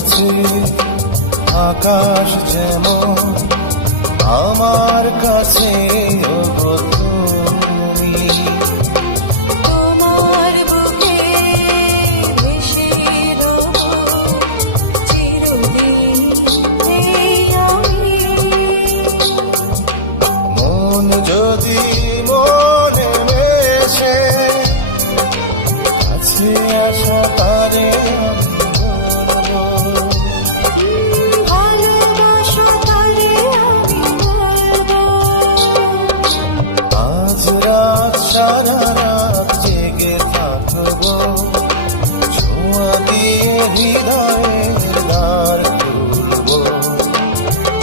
কাছে আকাশ যেমন আমার কাছে তোমার বুকে ভেসে রব চিরদিন এই আমি। মন যদি মনে মেশে কাছে আসা তারে ভালোবাসা তারে আমি বলবো। আজ রাত সারা রাত জেগে থাকবো ছোঁয়া দিয়ে হৃদয়ের দ্বার খুলবো।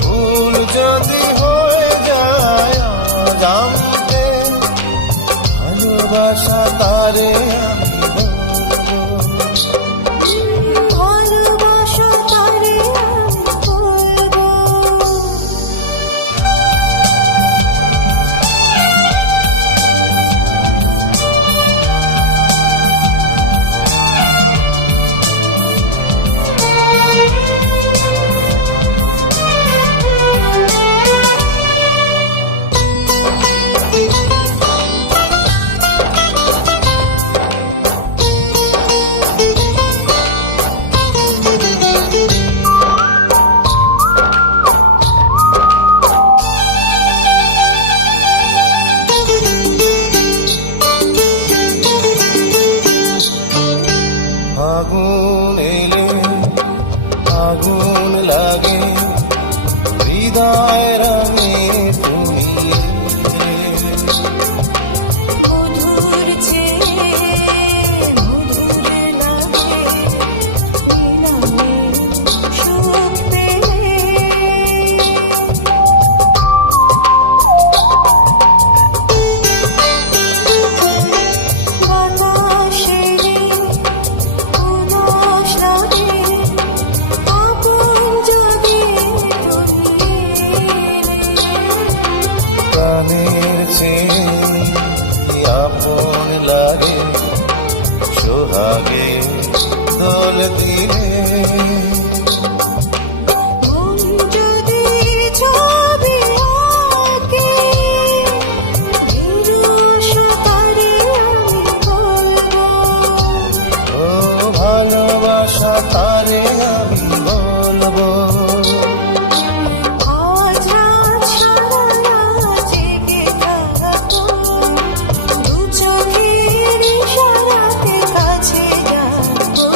ভুল যদি হয়ে যায় জানতে ভালোবাসা তারে আমি ভালোবাসা তারে আমি বলবো। আগুন এলে আগুন লাগে হৃদয় রঙে তুমি মধুর চেয়ে মধুর লাগে মিলনে সুখ পেলে। বাতাসেরে উদাস লাগে আপন যদি তুমি প্রাণের চেয়ে আপন লাগে সোহাগে দোল দিলে। মন যদি ছবি আঁকে নিরস তারে আমি বলবো। ও ভালোবাসা তারে আমি বলবো। আজ রাত সারা রাত জেগে থাকবো দু চোখের ইশারাতে কাছে যাবো।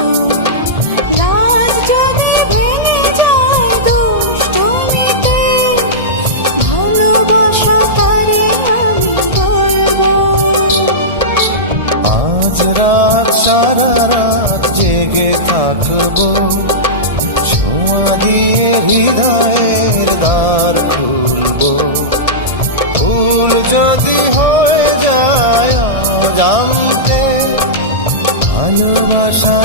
রাত যদি ভেঙে যায় দুষ্টুমিতে ভালোবাসা তারে আমি বলবো। আজ রাত সারা রাত জেগে থাকবো ছোঁয়া দিয়ে হৃদয়ের দ্বার খুলবো। ভুল যদি হয়ে যায় জানতে ভালোবাসা